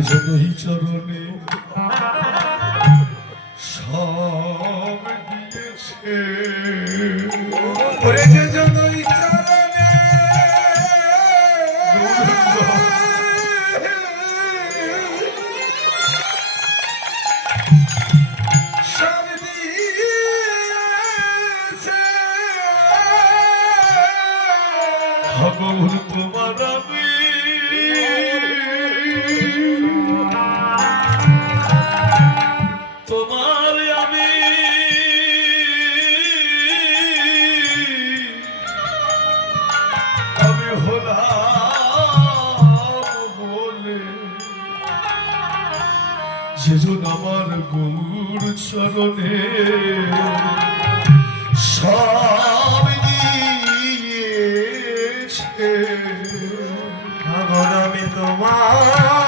যে চরণে সব দিয়েছে ওরে যে জনই চরণে সব দিয়েছে। ভগবান তোমার আমি যেজন আমার গৌর চরণে। সব দিয়েছে। আমি তোমার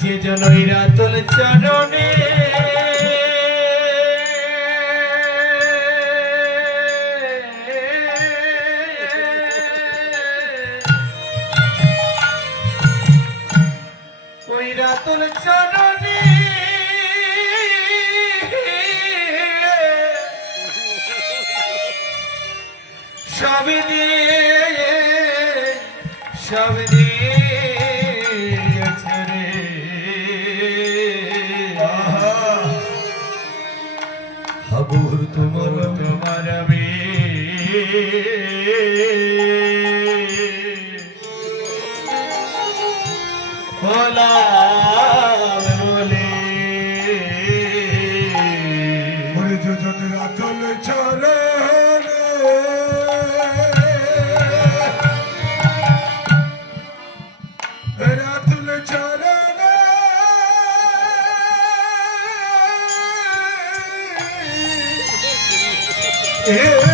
যে জনই রাতল চরণে ওই রাতল চরণে সব দিয়ে সব দিয়েছে রে। হাবুর তোমার তোমার আমি হলাম সেই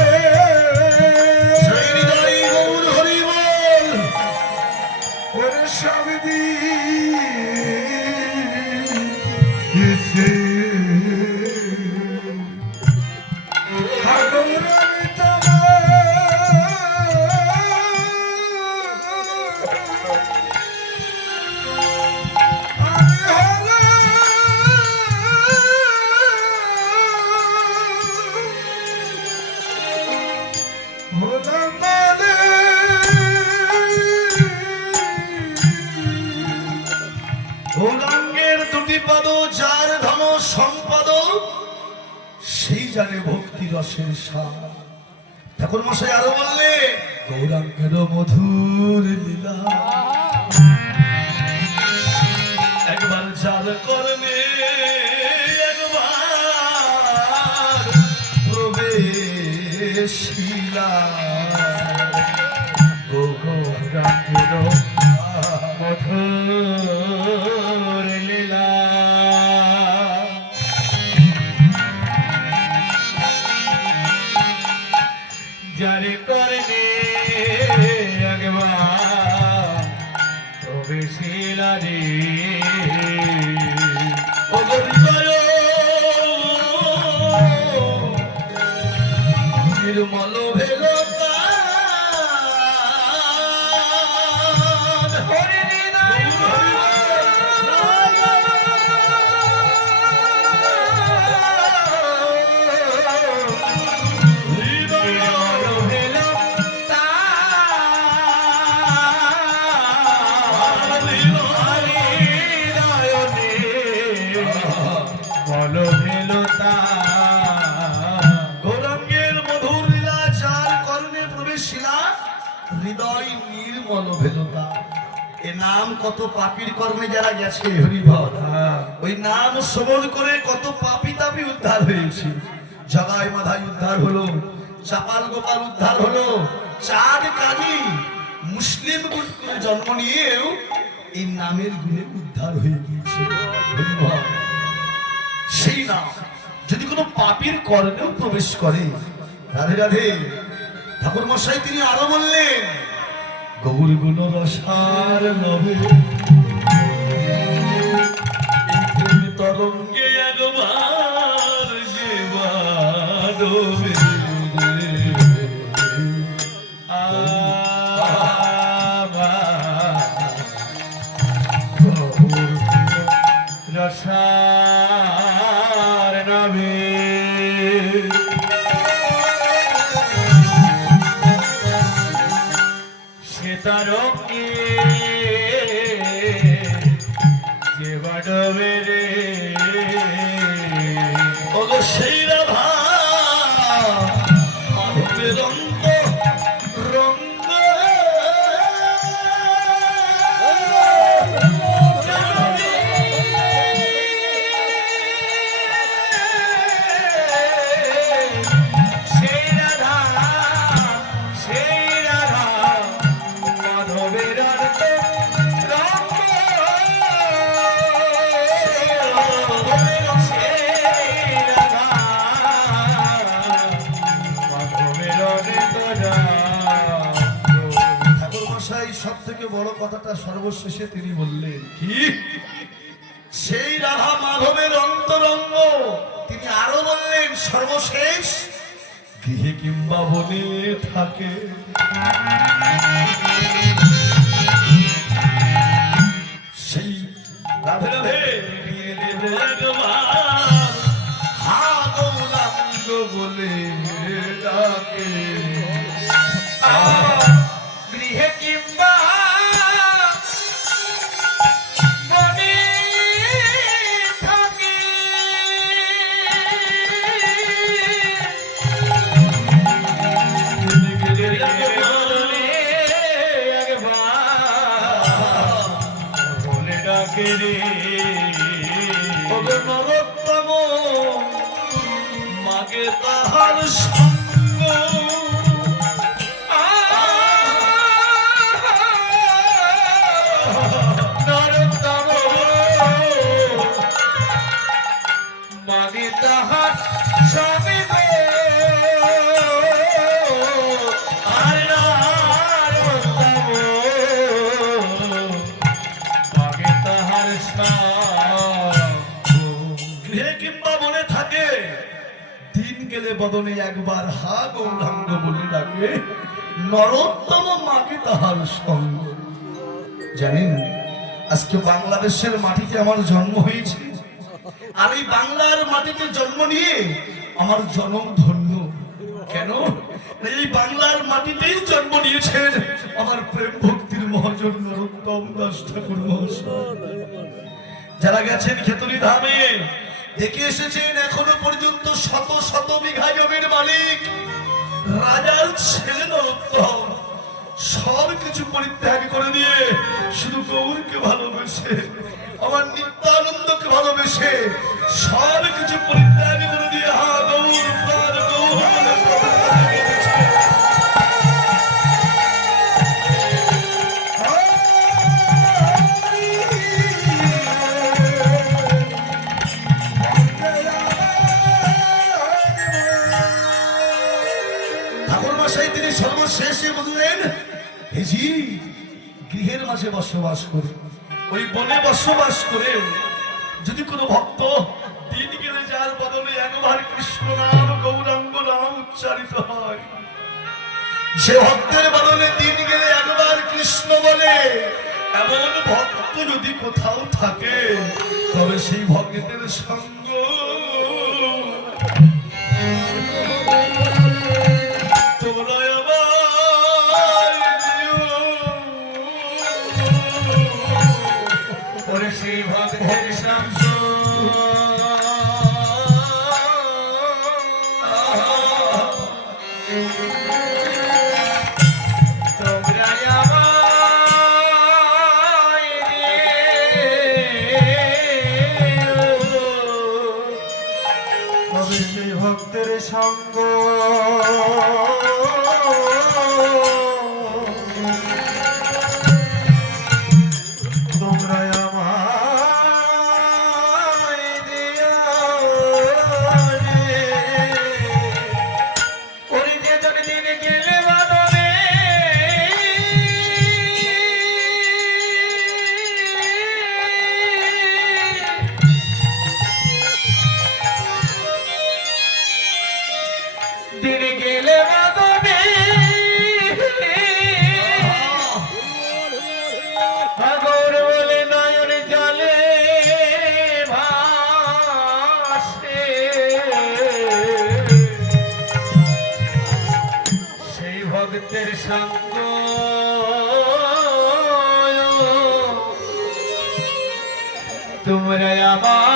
রসের সার। ঠাকুর মশাই আরও বললে গৌরাঙ্গের মধুর লীলা। একবার চাল করবে একবার যারে করবে একবার তবে শিলা রে কত পাপির কর্মে যারা গেছে। হরিভর ওই নাম শ্রবণ করে কত পাপি তাপি উদ্ধার হয়েছে। জগাই মাধাই উদ্ধার হলো চাপাল গোপাল উদ্ধার হলো চাঁদ কাজী মুসলিম জন্ম নিয়েও এই নামের গুণে উদ্ধার হয়ে গিয়েছে। সেই নাম যদি কোনো পাপীর কর্মেও প্রবেশ করে রাধে রাধে ঠাকুর মশাই তিনি আরও বললেন গৌর গুণ রসার নবে। তরঙ্গে একবার যে রসার তারকে যে বড় রে কথাটা সর্বশেষে তিনি বললেন, কি? সেই রাধা মাধবের অন্তরঙ্গ? তিনি আরও বললেন, সর্বশেষ? গৃহে কিংবা বনে থাকে। সেই রাধে রাধে বনে থাকে, দিন গেলে বদনে একবার বলে নরোত্তম জানেন, আজকে বাংলাদেশের মাটিতে আমার জন্ম হয়েছে। আর এই বাংলার মাটিতে জন্ম নিয়ে আমার জনম ধন্য। কেন? এই বাংলার মাটিতেই জন্ম নিয়েছেন আমার প্রেম ভক্তির মহাজন নরোত্তম দাস ঠাকুর মহাশয়। যারা গেছেন খেতরি ধামে দেখে এসেছেন এখনও পর্যন্ত শত শত বিঘা জমির মালিক। রাজার ছেলে সব কিছু পরিত্যাগ করে দিয়ে শুধু গৌরকে ভালোবেসে, আমার নিত্যানন্দকে ভালোবেসে সব কিছু পরিত্যাগ বসবাস করে। ওই বনে বসবাস করে যদি কোনো ভক্ত দিন গেলে যার বদলে একবার কৃষ্ণ নাম, গৌরাঙ্গ নাম উচ্চারিত হয়। সে ভক্তের বদলে দিন গেলে একবার কৃষ্ণ বলে। এমন ভক্ত যদি কোথাও থাকে, তবে সেই ভক্তের সঙ্গ ভক্তের তোমরা